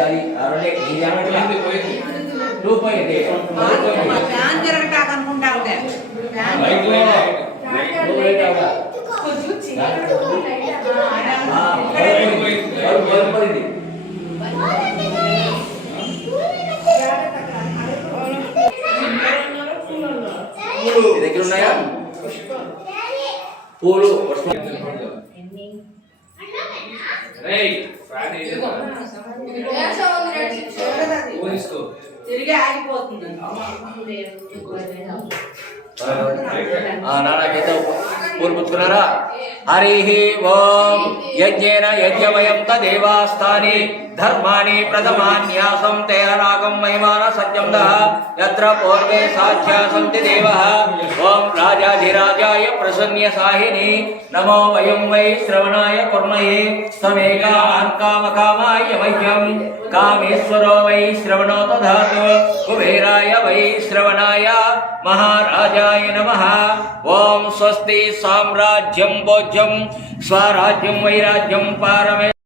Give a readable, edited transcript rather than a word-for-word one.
అది అరలే ఈ జానట్లా రూపాయిదే ఫ్యాన్ తిరగటాక అనుకుంటావు లైట్ లైట్ అవా బల్బ్ దగ్గర ఉన్నాయా పూలు తిరిగి ఆగిపోతుంది నానాకైతే పూలు పుచ్చుకున్నారా హరి ఓం యజ్ఞేన యజ్ఞమయం తదేవాస్థాని ధర్మాని ప్రథమాన్యాసం తేరనాగం మహిమాన సత్యం దహ యత్ర పూర్వే సాధ్యా సంతి దేవః ఓం రాజాధిరాజాయ ప్రసన్య సాహిని నమో వయం వై శ్రవణాయ కుర్మహే స్తమేకాన్ కామకామాయ మహ్యం కామేశ్వరో వై శ్రవణో దధాతు కుబేరాయ వై శ్రవణాయ మహారాజాయ నమః ఓం స్వస్తి సామ్రాజ్యం భోజ్యం స్వరాజ్యం వైరాజ్యం పారమే